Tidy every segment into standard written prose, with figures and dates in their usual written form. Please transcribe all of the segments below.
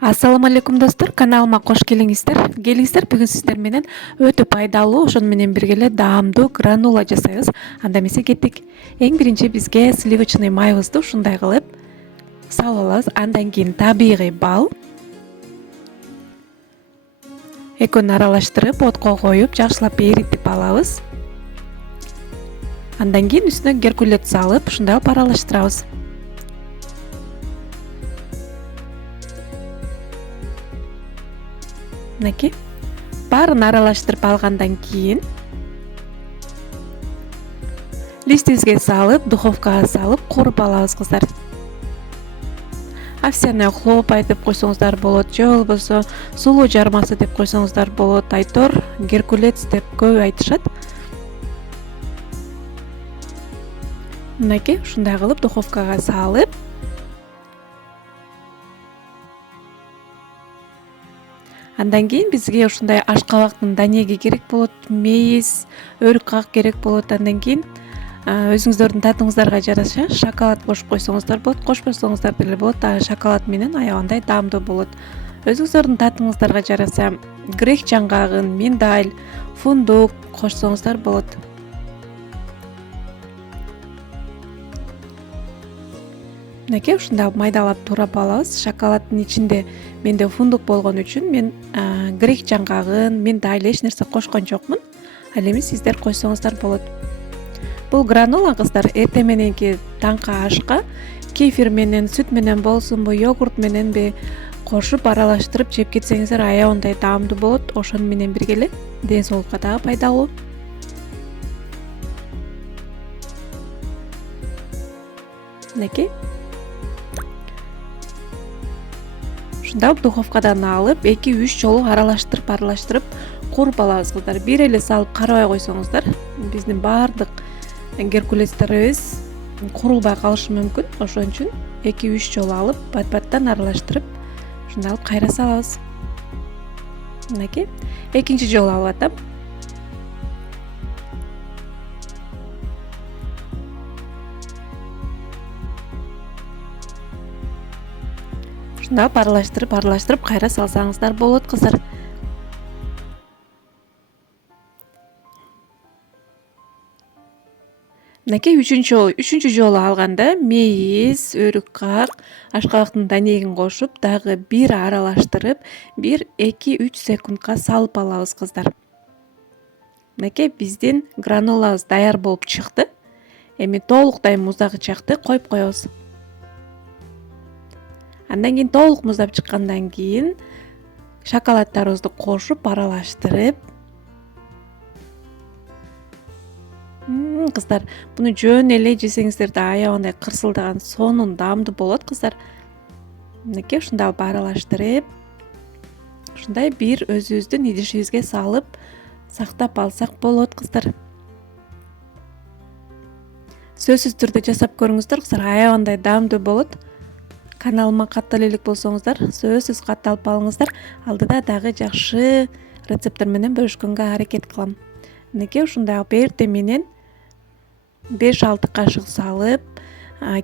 Ассаламу алейкум достор, каналыма кош келиңиздер. Бүгүн сиздер менен өтө пайдалуу, ошону менен бирге эле даамдуу гранула жасайбыз. Анда эмесе кеттик. Эң биринчи бизге сливочный майыбызды ушундай кылып салып алабыз. Андан кийин табигый бал экөөнү аралаштырып, отко коюп, жакшылап эритип алабыз. Андан кийин үстүнө геркулет салып, ушундай кылып аралаштырабыз. Мынакей баарын аралаштырып алгандан кийин листибизге салып, духовкага салып кууруп алабыз кыздар. Овсяный хлопай деп койсоңуздар болот, же болбосо сулуу жармасы деп койсоңуздар болот. Айтор геркулец деп көп айтышат. Мынакей ушундай кылып духовкага салып, андан кийин бизге ушундай ашкабактын данеги керек болот, мейиз, өрүк как керек болот. Андан кийин өзүңүздөрдүн татыңыздарга жараша шоколад кошуп койсоңуздар болот, кошпосоңуздар деле болот. Шоколад менен аябандай даамдуу болот. Өзүңүздөрдүн татыңыздарга жараса грек жаңгагын, миндаль, фундук кошсоңуздар болот. Мынакей ушундай майдалап туурап алабыз. Шоколаддын ичинде менде фундук болгон үчүн мен грек жаңгагын, миндаль эч нерсе кошкон жокмун. Ал эми сиздер койсоңуздар болот. Бул гранула кыздар эртең мененки таңкы ашка кефир менен, сүт менен болсунбу, йогурт мененби кошуп аралаштырып жеп кетсеңиздер аябандай даамдуу болот. Ошону менен бирге эле ден соолукка дагы пайдалуу. Мынакей ушундай духовкадан алып 2-3 жолу аралаштырып кууруп алабыз кыздар. Бир эле салып карабай койсоңуздар, биздин баардык геркулестерибиз курулбай калышы мүмкүн. Ошон үчүн 2-3 жолу алып бат-баттан аралаштырып ушундай кылып кайра салабыз. Мынакей экинчи жолу алып атам. Ушундай аралаштырып кайра салсаңыздар болот кыздар. Мынакей үчүнчү жолу алганда мейиз, өрүк как, ашкабактын данегин кошуп, дагы бир аралаштырып, 1-2-3 секундка салып алабыз кыздар. Мынакей биздин гранулабыз даяр болуп чыкты. Эми толуктай муздагычакты коюп коебуз. Андан кийин толук муздап чыккандан кийин шоколадтарыбызды кошуп аралаштырып, кыздар, буну жөн эле жесеңиздер да аябандай кырсылдаган, сонун, даамдуу болот кыздар. Мынакей ушундай аралаштырып, ушундай бир өзүбүздүн идишибизге салып сактап алсак болот кыздар. Сөзсүз түрдө жасап көрүңүздөр кыздар, аябандай даамдуу болот. Каналыма каттала элек болсоңуздар, сөзсүз катталып алыңыздар. Алдыда дагы жакшы рецепттер менен бөлүшкөнгө аракет кылам. Мынакей ушундай эртең менен 5-6 кашык салып,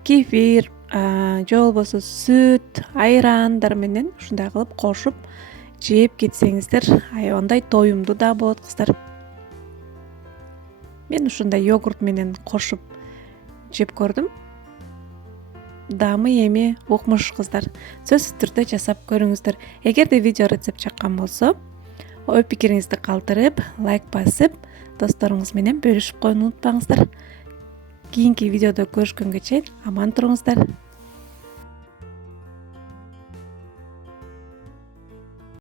кефир, же болбосо сүт, айрандар менен ушундай кылып кошуп жеп кетсеңиздер аябандай тоюмдуу да болот кыздар. Мен ушундай йогурт менен кошуп жеп көрдүм. Даамы эми укмуш кыздар. Сөзсүз түрдө жасап көрүңүздөр. Эгерде видео рецепт жаккан болсо, ой пикириңизди калтырып, лайк басып, досторуңуз менен бөлүшүп коюуну унутпаңыздар. Кийинки видеодо көрүшкөнгө чейин аман туруңуздар.